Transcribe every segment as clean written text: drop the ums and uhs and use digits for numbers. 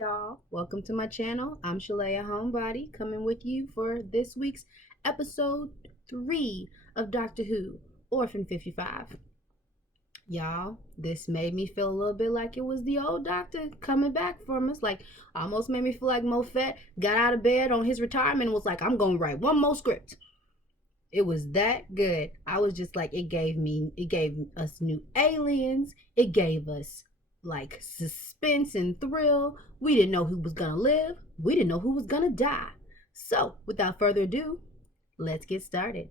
Y'all, welcome to my channel. I'm Shalaya Homebody, coming with you for this week's episode 3 of Doctor Who, Orphan 55. Y'all, this made me feel a little bit like it was the old doctor coming back from us. Like, almost made me feel like Moffat got out of bed on his retirement and was like, I'm gonna write one more script. It was that good. I was just like, it gave us new aliens. It gave us like suspense and thrill. We didn't know who was gonna live. We didn't know who was gonna die. So, without further ado, let's get started.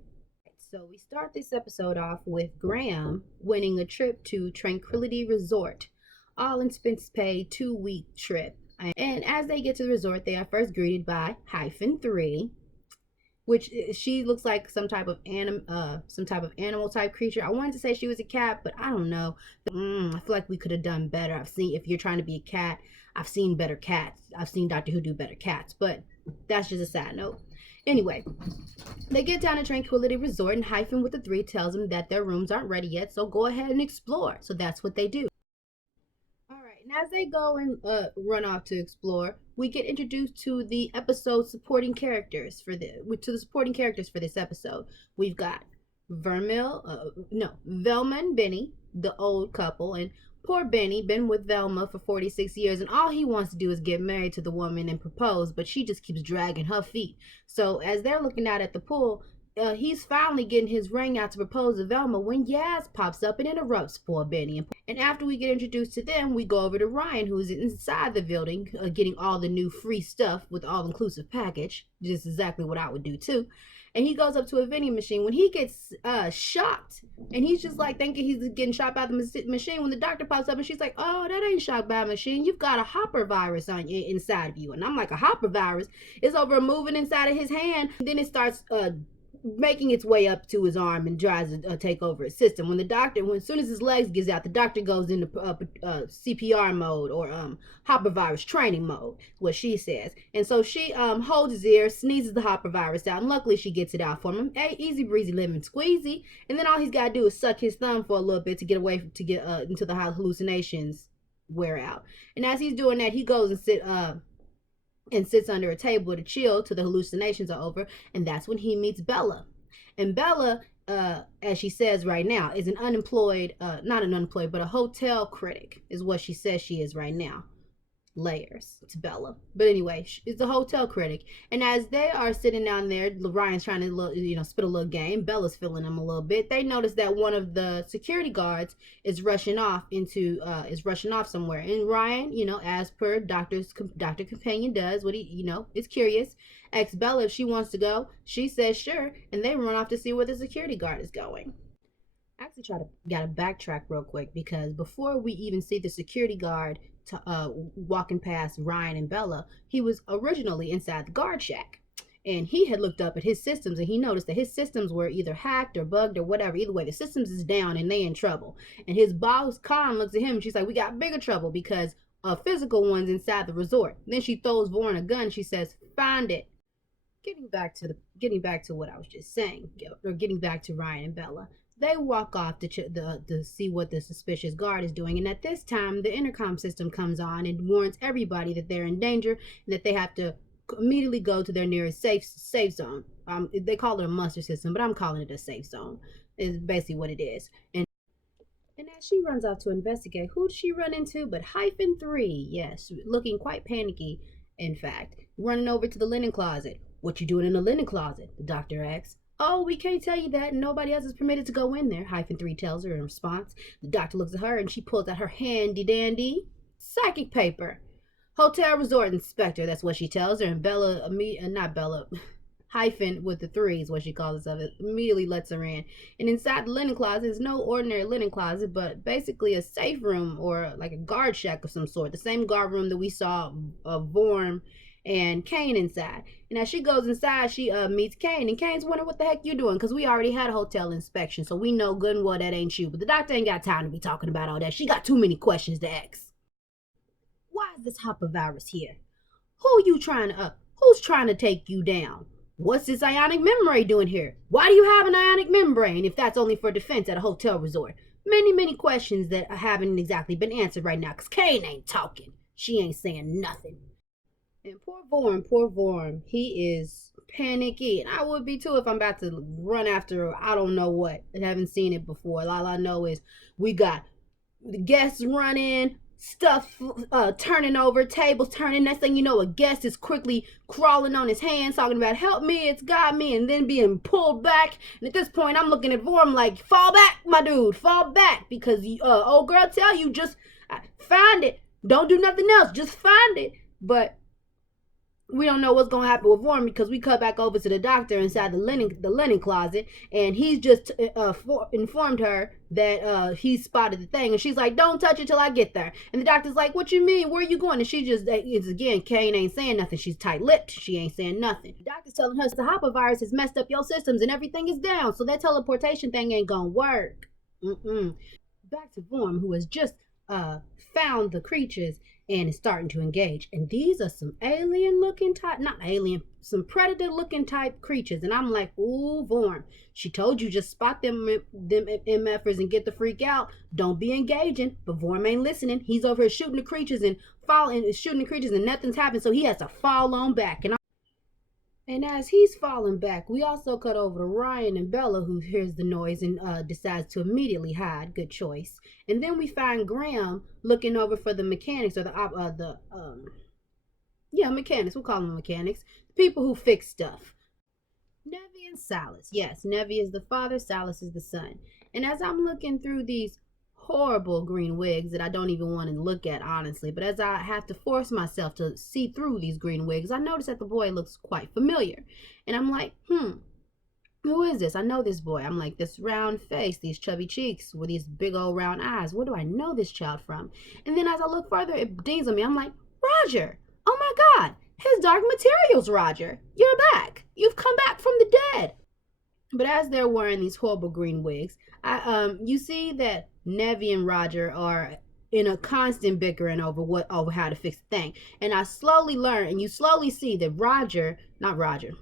So, we start this episode off with Graham winning a trip to Tranquility Resort, all expense paid 2-week trip. And as they get to the resort, they are first greeted by -3, which she looks like some type of animal type creature. I wanted to say she was a cat, but I don't know. I feel like we could have done better. I've seen, if you're trying to be a cat, I've seen better cats. I've seen Doctor Who do better cats, but that's just a side note. Anyway, they get down to Tranquility Resort, and Hyphen with the 3 tells them that their rooms aren't ready yet, so go ahead and explore. So that's what they do. All right, and as they go and run off to explore, we get introduced to the episode supporting characters for this episode. We've got Velma and Benny, the old couple, and poor Benny been with Velma for 46 years, and all he wants to do is get married to the woman and propose, but she just keeps dragging her feet. So as they're looking out at the pool, he's finally getting his ring out to propose to Velma when Yaz pops up and interrupts poor Benny. And after we get introduced to them, we go over to Ryan, who's inside the building, getting all the new free stuff with all-inclusive package. Just exactly what I would do too. And he goes up to a vending machine when he gets shocked, and he's just like thinking he's getting shot by the machine when the doctor pops up and she's like, oh, that ain't shot by a machine, you've got a hopper virus on inside of you. And I'm like, a hopper virus? It's over moving inside of his hand, and then it starts making its way up to his arm and tries to take over his system. As soon as his legs gives out, the doctor goes into CPR mode, or hopper virus training mode, what she says. And so she holds his ear, sneezes the hopper virus out, and luckily she gets it out for him. Hey, easy breezy lemon squeezy. And then all he's got to do is suck his thumb for a little bit to get away to get into the hallucinations wear out. And as he's doing that, he goes and sits under a table to chill till the hallucinations are over, and that's when he meets Bella. And Bella, as she says right now, is an unemployed, not an unemployed, but a hotel critic is what she says she is right now. Layers to Bella. But anyway, she's a hotel critic. And as they are sitting down there, Ryan's trying to, spit a little game. Bella's feeling him a little bit. They notice that one of the security guards is rushing off somewhere. And Ryan, as per Doctor Companion does, what he, is curious, asks Bella if she wants to go. She says sure, and they run off to see where the security guard is going. I actually gotta backtrack real quick, because before we even see the security guard walking past Ryan and Bella, he was originally inside the guard shack, and he had looked up at his systems, and he noticed that his systems were either hacked or bugged or whatever. Either way, the systems is down and they in trouble. And his boss Khan looks at him and she's like, we got bigger trouble, because physical ones inside the resort. Then she throws Vorn a gun. She says, find it. Getting back to what I was just saying, or getting back to Ryan and Bella, they walk off to see what the suspicious guard is doing. And at this time, the intercom system comes on and warns everybody that they're in danger and that they have to immediately go to their nearest safe zone. They call it a muster system, but I'm calling it a safe zone. Is basically what it is. And as she runs off to investigate, who does she run into but -3? Yes, looking quite panicky, in fact. Running over to the linen closet. What you doing in the linen closet? The doctor asks. Oh, we can't tell you that. Nobody else is permitted to go in there, -3 tells her in response. The doctor looks at her and she pulls out her handy dandy psychic paper. Hotel resort inspector, that's what she tells her. And Bella, not Bella, Hyphen with the 3 is what she calls it, immediately lets her in. And inside the linen closet is no ordinary linen closet, but basically a safe room, or like a guard shack of some sort. The same guard room that we saw Vorm and Kane inside. And as she goes inside, she meets Kane, and Kane's wondering what the heck you doing, because we already had a hotel inspection, so we know good and well that ain't you. But the doctor ain't got time to be talking about all that. She got too many questions to ask. Why is this hopper virus here? Who's trying to take you down? What's this ionic membrane doing here? Why do you have an ionic membrane if that's only for defense at a hotel resort? Many questions that haven't exactly been answered right now, because Kane ain't talking. She ain't saying nothing. And poor Vorm, he is panicky. And I would be too if I'm about to run after I don't know what. I haven't seen it before. All I know is we got the guests running, stuff turning over, tables turning. Next thing you know, a guest is quickly crawling on his hands, talking about "help me, it's got me," and then being pulled back. And at this point, I'm looking at Vorm like, "Fall back, my dude, fall back," because old girl tell you just find it. Don't do nothing else. Just find it. But we don't know what's gonna happen with Warren because we cut back over to the doctor inside the linen closet, and he's just informed her that he spotted the thing, and she's like, "Don't touch it till I get there." And the doctor's like, "What you mean? Where are you going?" And she just it's again, Kane ain't saying nothing. She's tight-lipped. She ain't saying nothing. The doctor's telling her the Hopper virus has messed up your systems and everything is down, so that teleportation thing ain't gonna work. Back to Vorm, who has just found the creatures and is starting to engage. And these are some alien looking type, not alien, some predator looking type creatures. And I'm like, ooh, Vorm, she told you just spot them MFers and get the freak out. Don't be engaging. But Vorm ain't listening. He's over here shooting the creatures and shooting the creatures, and nothing's happened. So he has to fall on back. And as he's falling back, we also cut over to Ryan and Bella, who hears the noise and decides to immediately hide. Good choice. And then we find Graham looking over for the mechanics, or mechanics. We'll call them mechanics. People who fix stuff. Nevi and Silas. Yes, Nevi is the father, Silas is the son. And as I'm looking through these horrible green wigs that I don't even want to look at, honestly, but as I have to force myself to see through these green wigs, I notice that the boy looks quite familiar. And I'm like, who is this? I know this boy. I'm like, this round face, these chubby cheeks with these big old round eyes. Where do I know this child from? And then as I look further, it dings on me. I'm like, Roger. Oh my God. His Dark Materials, Roger. You're back. You've come back from the dead. But as they're wearing these horrible green wigs, you see that Nevi and Roger are in a constant bickering over how to fix the thing. And I slowly learn, and you slowly see that not Roger,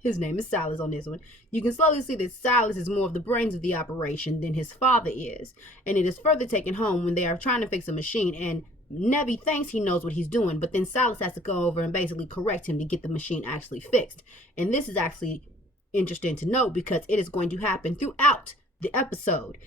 his name is Silas on this one. You can slowly see that Silas is more of the brains of the operation than his father is. And it is further taken home when they are trying to fix a machine, and Nevi thinks he knows what he's doing, but then Silas has to go over and basically correct him to get the machine actually fixed. And this is actually interesting to note because it is going to happen throughout the episode.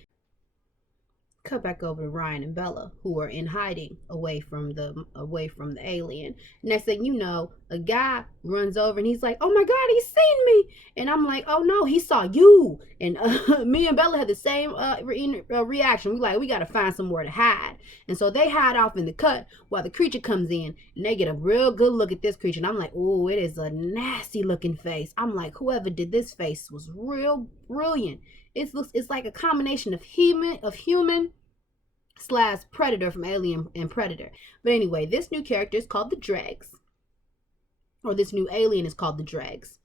Cut back over to Ryan and Bella, who are in hiding away from the alien. Next thing you know, a guy runs over and he's like, "Oh my God, he's seen me!" And I'm like, "Oh no, he saw you!" And me and Bella had the same reaction. We gotta find somewhere to hide. And so they hide off in the cut while the creature comes in, and they get a real good look at this creature. And I'm like, "Oh, it is a nasty looking face." I'm like, whoever did this face was real brilliant. It's like a combination of human / predator from Alien and Predator. But anyway, this new character is called the Dregs. Or this new alien is called the Dregs.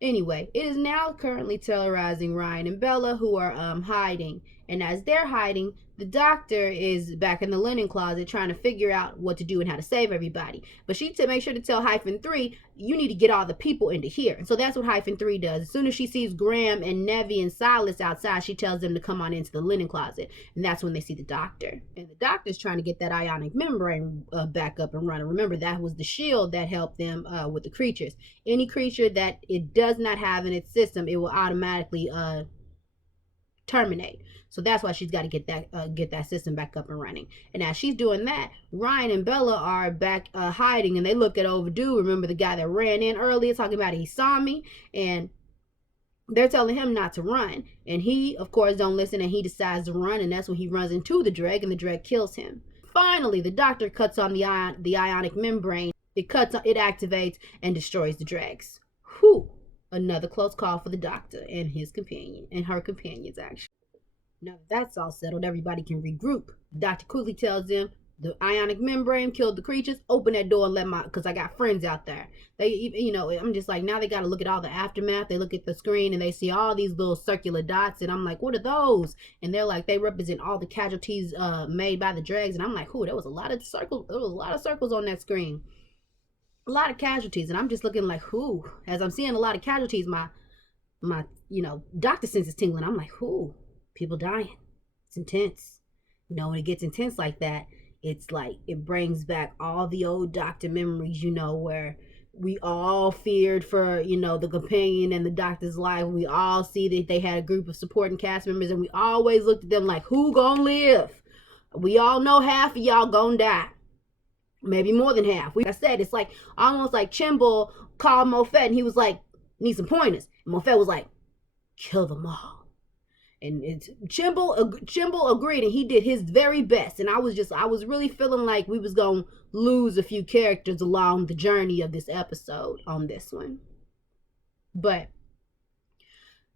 Anyway, it is now currently terrorizing Ryan and Bella, who are hiding. And as they're hiding, the doctor is back in the linen closet trying to figure out what to do and how to save everybody. But she to make sure to tell -3, you need to get all the people into here. And so that's what -3 does. As soon as she sees Graham and Nevi and Silas outside, she tells them to come on into the linen closet. And that's when they see the doctor. And the doctor's trying to get that ionic membrane back up and running. Remember, that was the shield that helped them with the creatures. Any creature that it does not have in its system, it will automatically terminate. So that's why she's got to get that system back up and running. And as she's doing that, Ryan and Bella are back hiding, and they look at Overdue. Remember the guy that ran in earlier talking about he saw me, and they're telling him not to run. And he, of course, don't listen, and he decides to run, and that's when he runs into the Dreg, and the Dreg kills him. Finally, the doctor cuts on the ionic membrane. It activates and destroys the Dregs. Whew. Another close call for the doctor and his companion, and her companions, actually. Now that's all settled, everybody can regroup. The doctor quickly tells them the ionic membrane killed the creatures. Open that door and because I got friends out there. I'm just like, now they got to look at all the aftermath. They look at the screen and they see all these little circular dots, and I'm like, what are those? And they're like, they represent all the casualties made by the Dregs. And I'm like, there was a lot of circles. There was a lot of circles on that screen. A lot of casualties, and I'm just looking like, as I'm seeing a lot of casualties, my doctor sense is tingling. I'm like, people dying. It's intense. When it gets intense like that, it's like it brings back all the old doctor memories, where we all feared for, the companion and the doctor's life. We all see that they had a group of supporting cast members, and we always looked at them like, who gonna live? We all know half of y'all gonna die. Maybe more than half. Like I said, it's like almost like Chimble called Moffat and he was like, need some pointers. And Moffat was like, kill them all. And Chimble agreed, and he did his very best. And I was really feeling like we was gonna lose a few characters along the journey of this episode on this one. But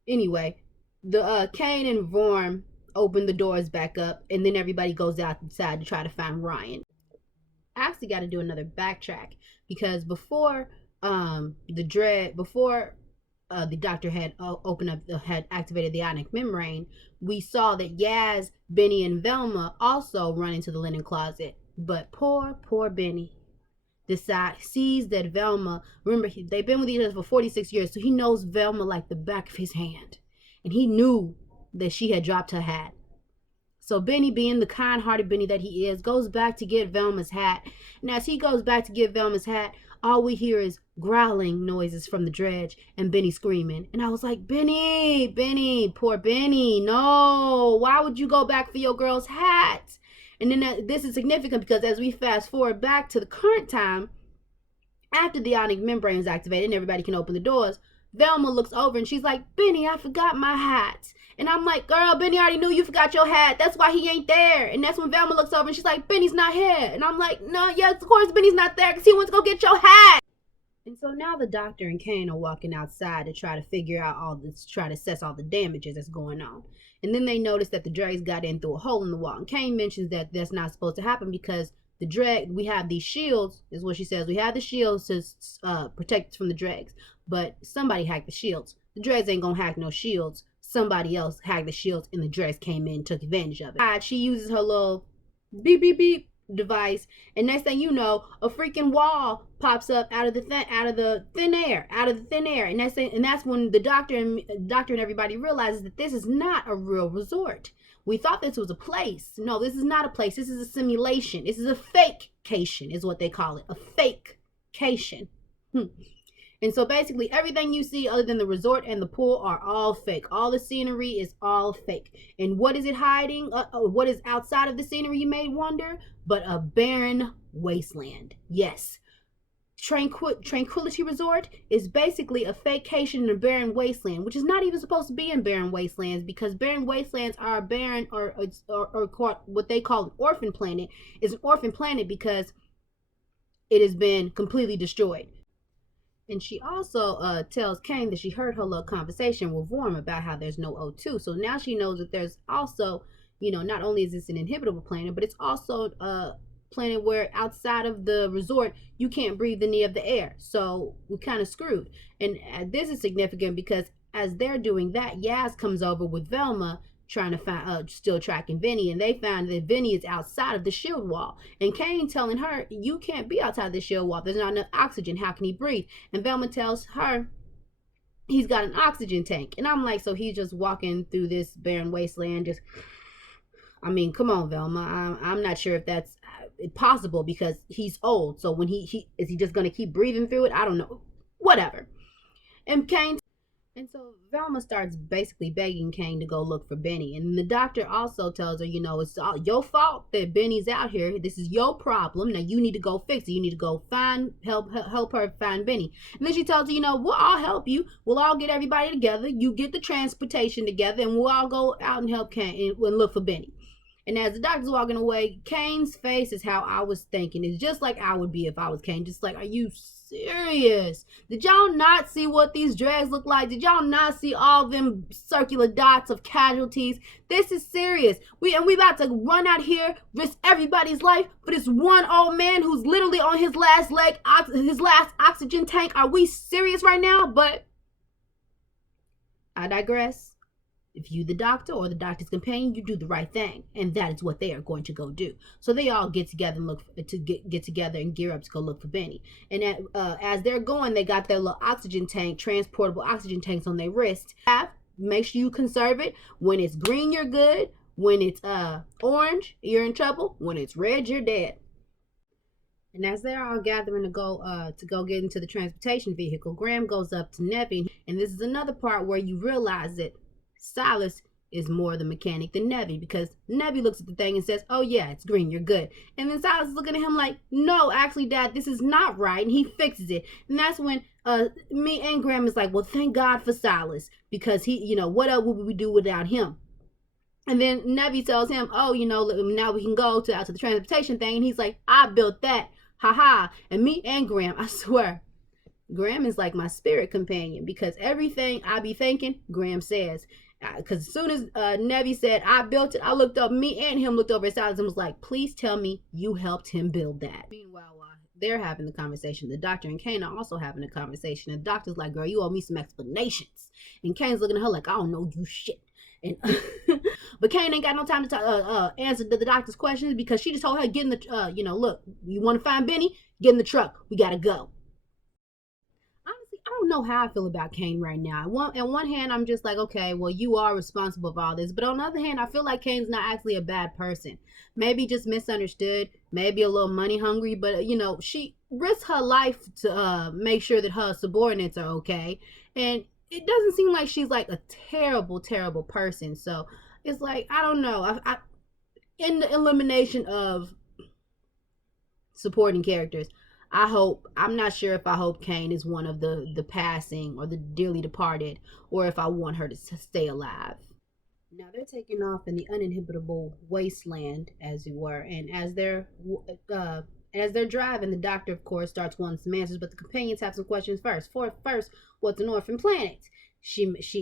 anyway, the Kane and Vorm open the doors back up, and then everybody goes outside to try to find Ryan. I actually got to do another backtrack, because before the doctor had had activated the ionic membrane, we saw that Yaz, Benny, and Velma also run into the linen closet. But poor Benny sees that Velma, remember, they've been with each other for 46 years, so he knows Velma like the back of his hand. And he knew that she had dropped her hat. So Benny, being the kind-hearted Benny that he is, goes back to get Velma's hat. And as he goes back to get Velma's hat, all we hear is growling noises from the dredge and Benny screaming. And I was like, Benny, poor Benny, no, why would you go back for your girl's hat? And then this is significant because as we fast forward back to the current time, after the ionic membrane is activated and everybody can open the doors, Velma looks over and she's like, Benny, I forgot my hat. And I'm like, girl, Benny already knew you forgot your hat. That's why he ain't there. And that's when Velma looks over and she's like, Benny's not here. And I'm like, no, yes, of course Benny's not there because he went to go get your hat. And so now the doctor and Kane are walking outside to try to figure out all this, try to assess all the damages that's going on. And then they notice that the dregs got in through a hole in the wall. And Kane mentions that that's not supposed to happen because the dreg, we have these shields, is what she says. We have the shields to protect us from the dregs. But somebody hacked the shields. The dregs ain't gonna hack no shields. Somebody else hacked the shields and the dregs came in and took advantage of it. She uses her little beep beep beep device, and next thing you know, a freaking wall pops up out of the thin air. And that's when the doctor and everybody realizes that this is not a real resort. We thought this was a place. No, this is not a place. This is a simulation. This is a fake-cation is what they call it. A fake-cation. And so basically everything you see other than the resort and the pool are all fake. All the scenery is all fake. And what is it hiding? What is outside of the scenery, you may wonder? But a barren wasteland. Yes. Tranquility Resort is basically a vacation in a barren wasteland, which is not even supposed to be in barren wastelands, because barren wastelands are barren or what they call an orphan planet. Is an orphan planet because it has been completely destroyed. And she also tells Kane that she heard her little conversation with Vorm about how there's no O2. So now she knows that there's also, not only is this an inhabitable planet, but it's also a planet where outside of the resort, you can't breathe any of the air. So we're kind of screwed. And this is significant because as they're doing that, Yaz comes over with Velma trying to find, still tracking Vinny, and they found that Vinny is outside of the shield wall. And Kane telling her, you can't be outside the shield wall. There's not enough oxygen. How can he breathe? And Velma tells her he's got an oxygen tank. And I'm like, so he's just walking through this barren wasteland, just, I mean, come on, Velma. I'm not sure if that's possible because he's old. So when he is he just going to keep breathing through it? I don't know. Whatever. And so Velma starts basically begging Kane to go look for Benny. And the doctor also tells her, it's all your fault that Benny's out here. This is your problem. Now you need to go fix it. You need to go help her find Benny. And then she tells her, we'll all help you. We'll all get everybody together. You get the transportation together and we'll all go out and help Kane and look for Benny. And as the doctor's walking away, Kane's face is how I was thinking. It's just like I would be if I was Kane. Just like, are you serious? Did y'all not see what these dregs look like? Did y'all not see all them circular dots of casualties? This is serious. We about to run out here, risk everybody's life for this one old man who's literally on his last leg, his last oxygen tank. Are we serious right now? But I digress. If you the doctor or the doctor's companion, you do the right thing, and that is what they are going to go do. So they all get together and get together and gear up to go look for Benny. And as they're going, they got their little oxygen tank, transportable oxygen tanks on their wrist. Make sure you conserve it. When it's green, you're good. When it's orange, you're in trouble. When it's red, you're dead. And as they're all gathering to go get into the transportation vehicle, Graham goes up to Nevi, and this is another part where you realize that Silas is more the mechanic than Nevi, because Nevi looks at the thing and says, "Oh yeah, it's green, you're good." And then Silas is looking at him like, "No, actually, Dad, this is not right," and he fixes it. And that's when me and Graham is like, "Well, thank God for Silas, because he, what else would we do without him?" And then Nevi tells him, "Oh, now we can go out to the transportation thing." And he's like, "I built that. Haha." And me and Graham, I swear, Graham is like my spirit companion, because everything I be thinking, Graham says. Because as soon as Nevi said, "I built it," I looked up, me and him looked over at Silas and was like, "Please tell me you helped him build that." Meanwhile, while they're having the conversation, the doctor and Kane are also having a conversation. And the doctor's like, "Girl, you owe me some explanations." And Kane's looking at her like, "I don't know you shit." And but Kane ain't got no time to answer the doctor's questions, because she just told her, "Get in the look, you want to find Benny? Get in the truck. We gotta go." Honestly, I don't know how I feel about Kane right now. On one hand, I'm just like, okay, well, you are responsible for all this. But on the other hand, I feel like Kane's not actually a bad person. Maybe just misunderstood, maybe a little money hungry, but she risks her life to make sure that her subordinates are okay. And it doesn't seem like she's like a terrible, terrible person. So it's like, I don't know. In the elimination of supporting characters, I'm not sure if I hope Kane is one of the passing or the dearly departed, or if I want her to stay alive. Now they're taking off in the uninhabitable wasteland, as it were, and uh, as they're driving, the doctor, of course, starts wanting some answers, but the companions have some questions first. First, what's an orphan planet?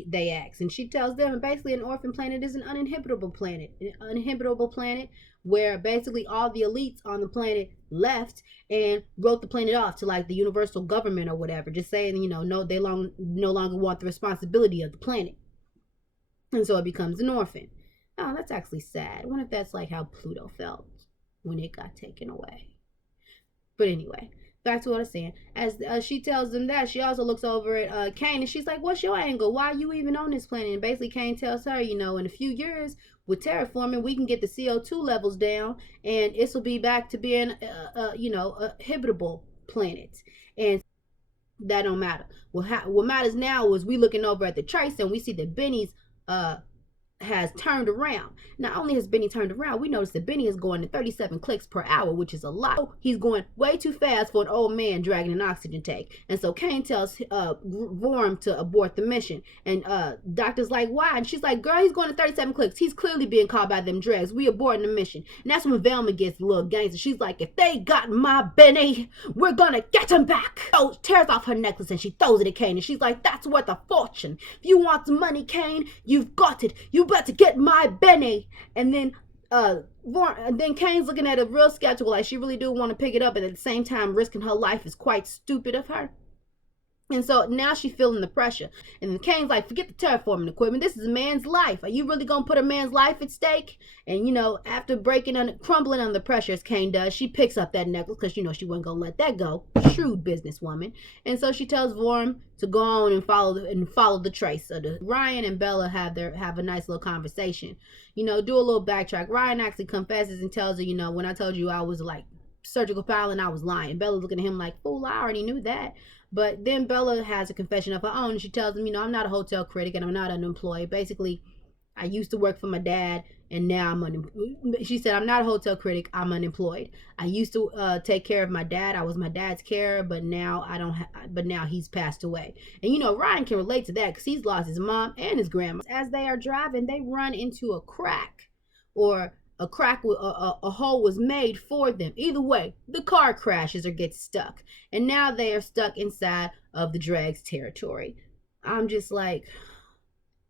They ask, and she tells them basically an orphan planet is an uninhabitable planet where basically all the elites on the planet left and wrote the planet off to like the universal government or whatever, just saying, no, they no longer want the responsibility of the planet. And so it becomes an orphan. Oh, that's actually sad. I wonder if that's like how Pluto felt when it got taken away. But anyway, back to what I was saying. As she tells them that, she also looks over at Kane, and she's like, "What's your angle? Why are you even on this planet?" And basically Kane tells her, in a few years with terraforming, we can get the CO2 levels down, and this will be back to being a habitable planet. And that don't matter. What matters now is we looking over at the trace, and we see that Benny's has turned around. Not only has Benny turned around, we notice that Benny is going to 37 clicks per hour, which is a lot. He's going way too fast for an old man dragging an oxygen tank. And so Kane tells Vorm to abort the mission. And doctor's like, "Why?" And she's like, "Girl, he's going to 37 clicks. He's clearly being caught by them dregs. We aborting the mission." And that's when Velma gets a little gangster. She's like, "If they got my Benny, we're gonna get him back." So tears off her necklace and she throws it at Kane. And she's like, "That's worth a fortune. If you want some money, Kane, you've got it. You better get my Benny." And then Kane's looking at it real skeptical, like she really do want to pick it up, and at the same time risking her life is quite stupid of her. And so now she's feeling the pressure. And Kane's like, "Forget the terraforming equipment. This is a man's life. Are you really going to put a man's life at stake?" And, after crumbling under pressure, as Kane does, she picks up that necklace because, she wasn't going to let that go. Shrewd businesswoman. And so she tells Vorm to go on and follow the trace. So Ryan and Bella have a nice little conversation. Do a little backtrack. Ryan actually confesses and tells her, "When I told you I was like surgical pilot, I was lying." Bella's looking at him like, "Fool, I already knew that." But then Bella has a confession of her own. And she tells him, "I'm not a hotel critic and I'm not unemployed. Basically, I used to work for my dad and now I'm unemployed." She said, "I'm not a hotel critic. I'm unemployed. I used to take care of my dad. I was my dad's carer, but now I don't. But now he's passed away." And Ryan can relate to that because he's lost his mom and his grandma. As they are driving, they run into a crack, or a hole was made for them. Either way, the car crashes or gets stuck, and now they are stuck inside of the Dregs territory. I'm just like,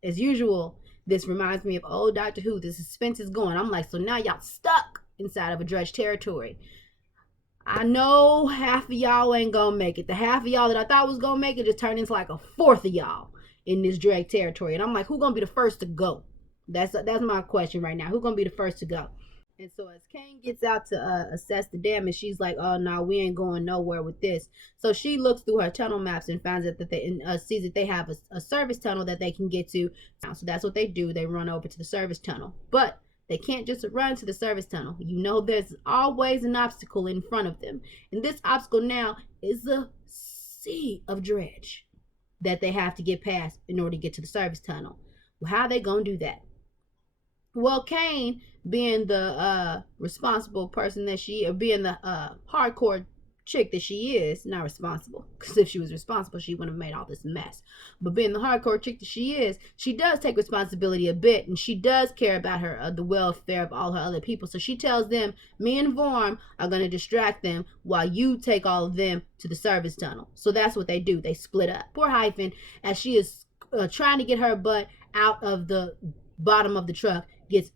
as usual, this reminds me of old Doctor Who. The suspense is going. I'm like, so now y'all stuck inside of a Dredge territory. I know half of y'all ain't gonna make it. The half of y'all that I thought was gonna make it just turned into like a fourth of y'all in this Dreg territory. And I'm like, who gonna be the first to go? That's my question right now. Who's gonna be the first to go? And so as Kane gets out to assess the damage, she's like, "Oh no, we ain't going nowhere with this." So she looks through her tunnel maps and finds out that they sees that they have a service tunnel that they can get to. So that's what they do. They run over to the service tunnel. But They can't just run to the service tunnel. You know there's always an obstacle in front of them. And this obstacle now is a sea of dredge that they have to get past in order to get to the service tunnel. Well, how are they going to do that? Well, Kane, being the responsible person that she, or being the hardcore chick that she is, not responsible, because if she was responsible, she wouldn't have made all this mess. But being the hardcore chick that she is, she does take responsibility a bit, and she does care about her the welfare of all her other people. So she tells them, me and Vorm are going to distract them while you take all of them to the service tunnel. So that's what they do. They split up. Poor Hyphen, as she is trying to get her butt out of the bottom of the truck, gets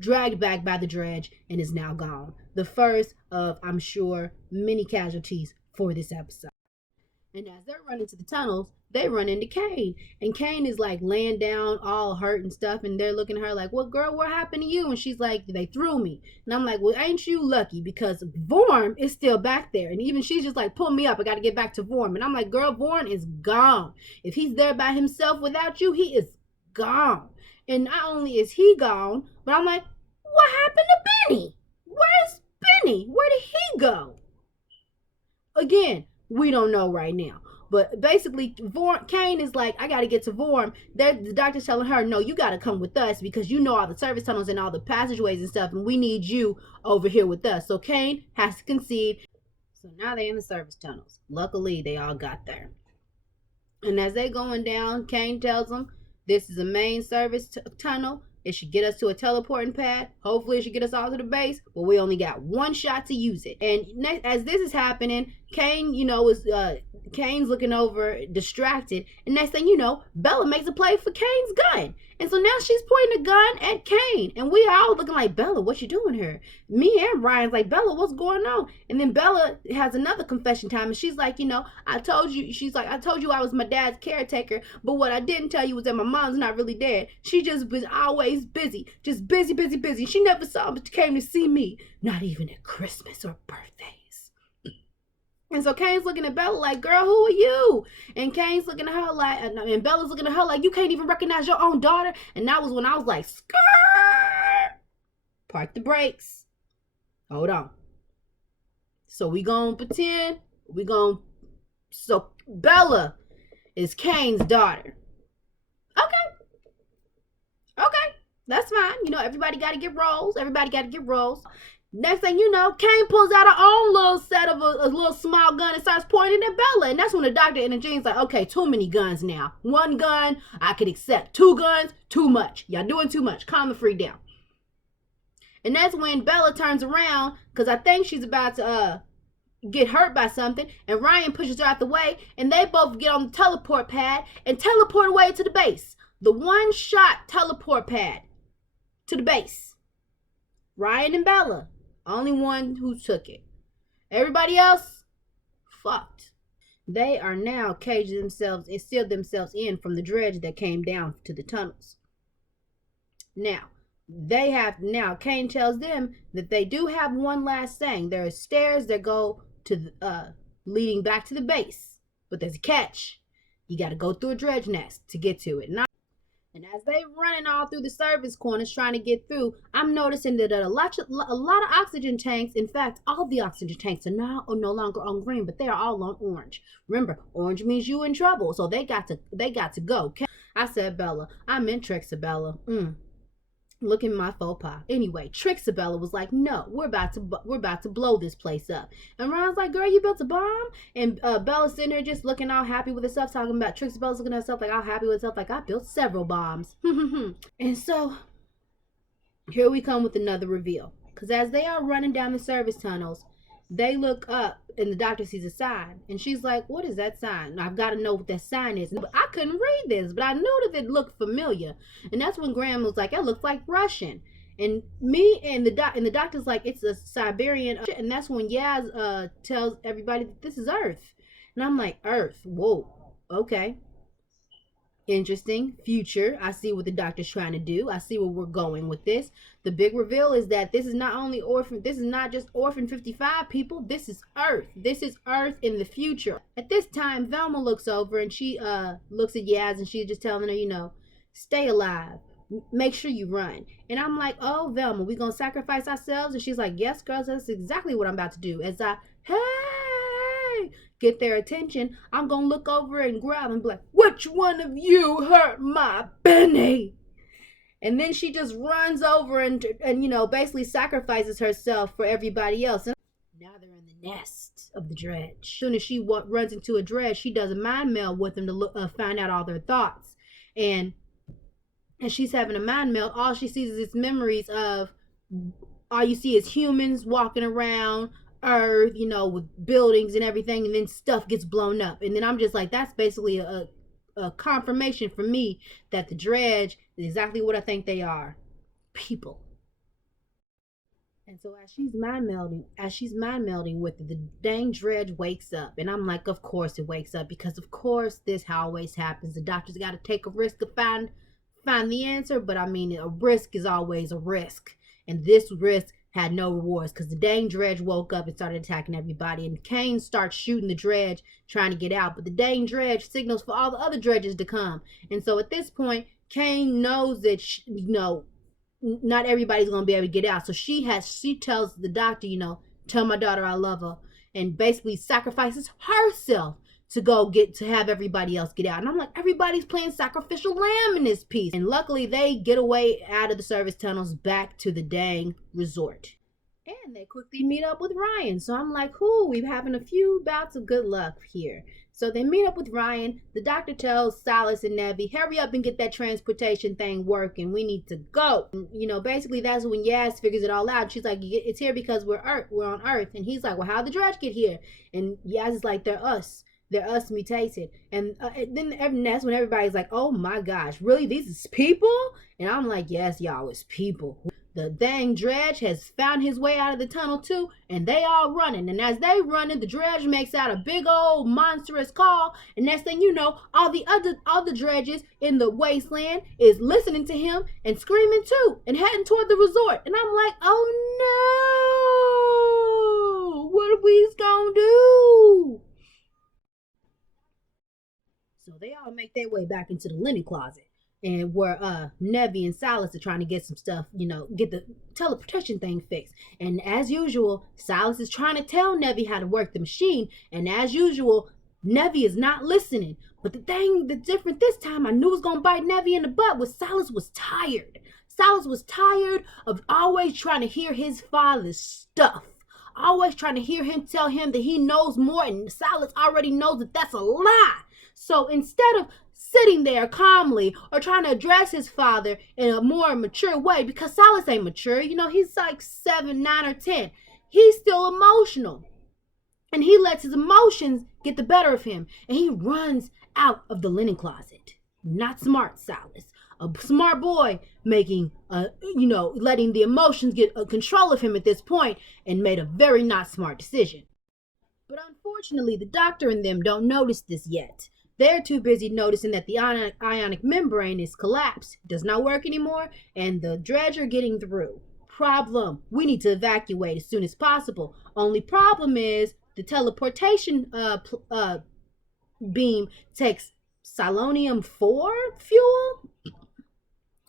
dragged back by the dredge and is now gone. The first of, I'm sure, many casualties for this episode. And as they're running to the tunnels, they run into Kane. And Kane is like laying down all hurt and stuff. And they're looking at her like, well, girl, what happened to you? And she's like, they threw me. And I'm like, well, ain't you lucky? Because Vorm is still back there. And even she's just like, pull me up. I got to get back to Vorm. And I'm like, girl, Vorm is gone. If he's there by himself without you, he is gone. And not only is he gone, but I'm like, what happened to Benny? Where's Benny? Where did he go? Again, we don't know right now. But basically, Kane is like, I got to get to Vorm. The doctor's telling her, no, you got to come with us because you know all the service tunnels and all the passageways and stuff, and we need you over here with us. So Kane has to concede. So now they're in the service tunnels. Luckily, they all got there. And as they're going down, Kane tells them, this is a main service tunnel. It should get us to a teleporting pad. Hopefully it should get us all to the base, but we only got one shot to use it. And as this is happening, Kane, Kane's looking over, distracted. And next thing you know, Bella makes a play for Kane's gun. And so now she's pointing a gun at Kane. And we are all looking like, Bella, what you doing here? Me and Brian's like, Bella, what's going on? And then Bella has another confession time. And she's like, I told you I was my dad's caretaker. But what I didn't tell you was that my mom's not really dead. She just was always busy. Just busy, busy, busy. She never came to see me. Not even at Christmas or birthdays. And so Kane's looking at Bella like, girl, who are you? And Kane's looking at her like, and Bella's looking at her like, you can't even recognize your own daughter. And that was when I was like, skirt. Park the brakes. Hold on. So we gonna pretend, so Bella is Kane's daughter. Okay, that's fine. Everybody got to get roles. Next thing you know, Kane pulls out her own little set of a little small gun and starts pointing at Bella. And that's when the doctor intervenes like, okay, too many guns now. One gun, I could accept. 2 guns, too much. Y'all doing too much. Calm the freak down. And that's when Bella turns around because I think she's about to get hurt by something. And Ryan pushes her out the way. And they both get on the teleport pad and teleport away to the base. The one-shot teleport pad to the base. Ryan and Bella. Only one who took it. Everybody else, fucked. They are now caged themselves and sealed themselves in from the dredge that came down to the tunnels. Now, Kane tells them that they do have one last thing. There are stairs that go to leading back to the base. But there's a catch. You got to go through a dredge nest to get to it. And as they running all through the service corners trying to get through, I'm noticing that a lot of oxygen tanks, in fact, all the oxygen tanks are now no longer on green, but they are all on orange. Remember, orange means you in trouble, so they got to go. I said Bella. I meant Trixabella. Look at my faux pas. Anyway, Trixabella was like, no, we're about to blow this place up. And Ron's like, girl, you built a bomb? And Bella's sitting there just looking all happy with herself, talking about Trixabella's looking at herself like all happy with herself, like I built several bombs. And so here we come with another reveal. Because as they are running down the service tunnels, they look up and the doctor sees a sign. And she's like, what is that sign? I've got to know what that sign is. But I couldn't read this, but I knew that it looked familiar. And that's when Graham was like, it looks like Russian. And the doctor's like, it's a Siberian. And that's when Yaz tells everybody that this is Earth. And I'm like, Earth? Whoa. Okay. Interesting. Future. I see what the doctor's trying to do. I see where we're going with this. The big reveal is that this is not just Orphan 55 people. This is Earth. This is Earth in the future. At this time, Velma looks over and she looks at Yaz and she's just telling her, stay alive. make sure you run. And I'm like, oh, Velma, we gonna sacrifice ourselves? And she's like, yes, girls, that's exactly what I'm about to do. As I, hey, get their attention, I'm gonna look over and growl and be like, which one of you hurt my Benny? And then she just runs over and basically sacrifices herself for everybody else. And now they're in the nest of the dredge. As soon as she runs into a dredge, she does a mind meld with them to find out all their thoughts. And she's having a mind meld, all she sees is its memories of, all you see is humans walking around Earth, with buildings and everything, and then stuff gets blown up. And then I'm just like, that's basically a confirmation for me that the dredge is exactly what I think they are, people. And so as she's mind melding with it, the dang dredge wakes up. And I'm like, of course it wakes up, because of course this always happens. The doctor's got to take a risk to find the answer, but I mean, a risk is always a risk. And this risk had no rewards, because the dang dredge woke up and started attacking everybody. And Kane starts shooting the dredge, trying to get out. But the dang dredge signals for all the other dredges to come. And so at this point, Kane knows that, not everybody's going to be able to get out. So she tells the doctor, tell my daughter I love her. And basically sacrifices herself to have everybody else get out. And I'm like, everybody's playing sacrificial lamb in this piece. And luckily they get away out of the service tunnels back to the dang resort. And they quickly meet up with Ryan. So I'm like, we're having a few bouts of good luck here. So they meet up with Ryan. The doctor tells Silas and Nevi, hurry up and get that transportation thing working. We need to go. And, basically that's when Yaz figures it all out. She's like, it's here because we're on Earth. And he's like, well, how'd the dredge get here? And Yaz is like, they're us mutated. And then that's when everybody's like, oh my gosh, really, these is people? And I'm like, yes, y'all, it's people. The dang dredge has found his way out of the tunnel too, and they all running. And as they running, the dredge makes out a big old monstrous call. And next thing you know, all the other dredges in the wasteland is listening to him and screaming too, and heading toward the resort. And I'm like, oh no, what are we gonna do? So they all make their way back into the linen closet, and where Nevi and Silas are trying to get some stuff, get the teleportation thing fixed. And as usual, Silas is trying to tell Nevi how to work the machine, and as usual, Nevi is not listening. But the different this time, I knew it was gonna bite Nevi in the butt, was Silas was tired. Silas was tired of always trying to hear his father's stuff. Always trying to hear him tell him that he knows more, and Silas already knows that that's a lie. So instead of sitting there calmly or trying to address his father in a more mature way, because Silas ain't mature, he's like 7, 9, or 10. He's still emotional. And he lets his emotions get the better of him. And he runs out of the linen closet. Not smart, Silas. A smart boy making, letting the emotions get control of him at this point, and made a very not smart decision. But unfortunately, the doctor and them don't notice this yet. They're too busy noticing that the ionic membrane is collapsed, does not work anymore, and the dredge are getting through. Problem: we need to evacuate as soon as possible. Only problem is the teleportation beam takes Silonium-4 fuel.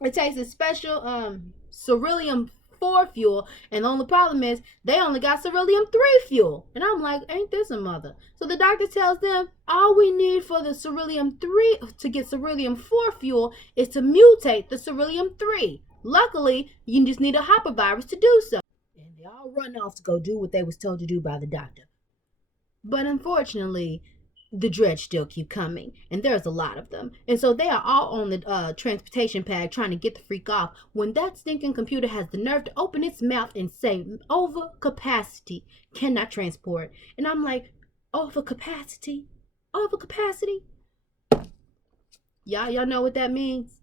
It takes a special Ceruleum-4 fuel, and the only problem is they only got Ceruleum-3 fuel. And I'm like, ain't this a mother? So the doctor tells them all we need for the Ceruleum-3 to get Ceruleum-4 fuel is to mutate the Ceruleum-3. Luckily, you just need a hopper virus to do so. And they all run off to go do what they was told to do by the doctor. But unfortunately, the dredge still keep coming, and there's a lot of them. And so they are all on the transportation pad trying to get the freak off, when that stinking computer has the nerve to open its mouth and say, over capacity, cannot transport. And I'm like, over capacity? Over capacity? Y'all know what that means?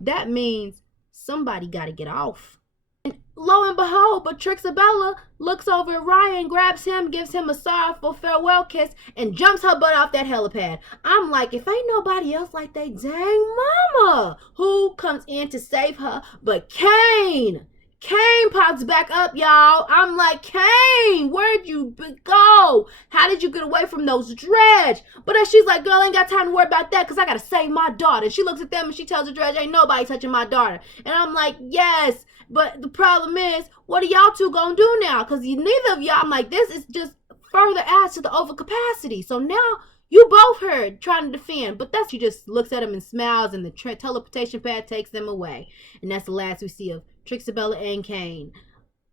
That means somebody got to get off. And lo and behold, but Trixabella looks over at Ryan, grabs him, gives him a sorrowful farewell kiss, and jumps her butt off that helipad. I'm like, if ain't nobody else like they dang mama, who comes in to save her but Kane? Kane pops back up, y'all. I'm like, Kane, where'd you go? How did you get away from those dredge? But then she's like, girl, I ain't got time to worry about that because I got to save my daughter. She looks at them and she tells the dredge, ain't nobody touching my daughter. And I'm like, yes, but the problem is, what are y'all two going to do now? Because neither of y'all, I'm like, this is just further adds to the overcapacity. So now you both heard trying to defend, but that's she just looks at him and smiles, and the teleportation pad takes them away. And that's the last we see of Trixabella and Kane.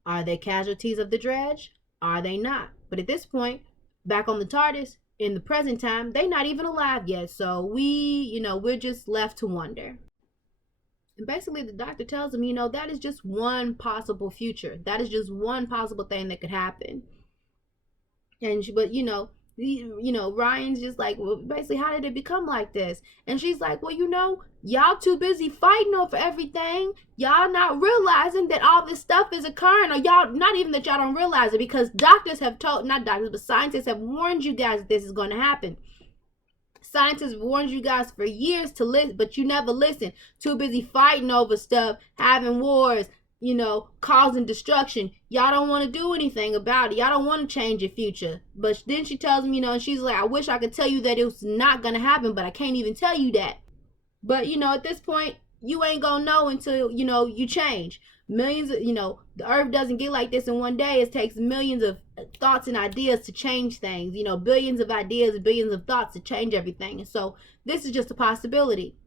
Are they casualties of the dredge? Are they not? But at this point, back on the TARDIS, in the present time, they're not even alive yet. So we're just left to wonder. And basically, the doctor tells them, that is just one possible future. That is just one possible thing that could happen. But Ryan's just like, well, basically, how did it become like this? And she's like, well, y'all too busy fighting over everything. Y'all not realizing that all this stuff is occurring, or y'all, not even that y'all don't realize it, because doctors have told, not doctors, but scientists have warned you guys that this is going to happen. Scientists warned you guys for years to listen, but you never listen. Too busy fighting over stuff, having wars, causing destruction. Y'all don't want to do anything about it. Y'all don't want to change your future. But then she tells me, and she's like, I wish I could tell you that it was not going to happen, but I can't even tell you that. But, at this point, you ain't going to know until, you change. Millions of, the earth doesn't get like this in one day. It takes millions of thoughts and ideas to change things. Billions of ideas, billions of thoughts to change everything. And so this is just a possibility.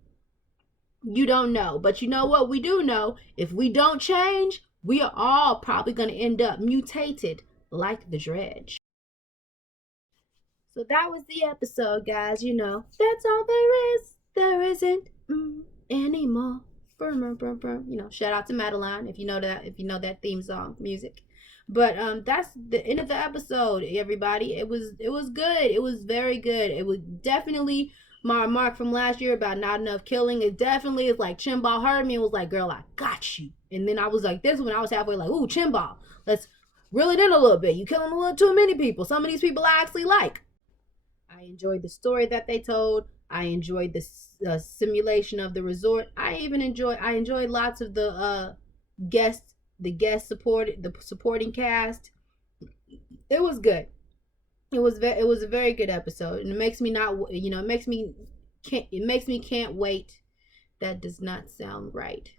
You don't know. But you know what we do know? If we don't change, we are all probably going to end up mutated like the dredge. So that was the episode, guys. That's all there is. There isn't anymore. Shout out to Madeline if you know that theme song music. But that's the end of the episode, everybody. It was good. It was very good. It was definitely my remark from last year about not enough killing. It definitely is like Chimbal heard me and was like, girl, I got you. And then I was like, this one I was halfway like, ooh, Chimbal, let's reel it in a little bit. You killing a little too many people. Some of these people I actually like. I enjoyed the story that they told. I enjoyed the simulation of the resort. I enjoyed lots of the supporting cast. It was good. It was a very good episode, and it makes me can't wait. That does not sound right.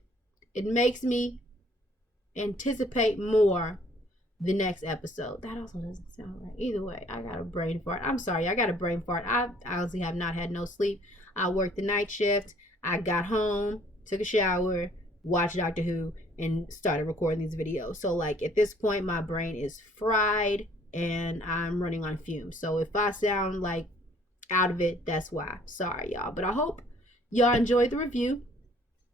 It makes me anticipate more the next episode. That also doesn't sound right. Either way, I got a brain fart. I'm sorry, I got a brain fart. I honestly have not had no sleep. I worked the night shift. I got home, took a shower, watched Doctor Who, and started recording these videos. So at this point, my brain is fried and I'm running on fumes. So if I sound like out of it, that's why. Sorry, y'all. But I hope y'all enjoyed the review.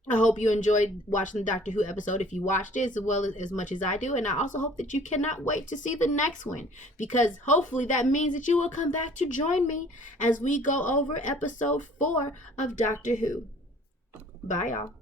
I hope you enjoyed watching the Doctor Who episode if you watched it as much as I do. And I also hope that you cannot wait to see the next one, because hopefully that means that you will come back to join me as we go over episode 4 of Doctor Who. Bye, y'all.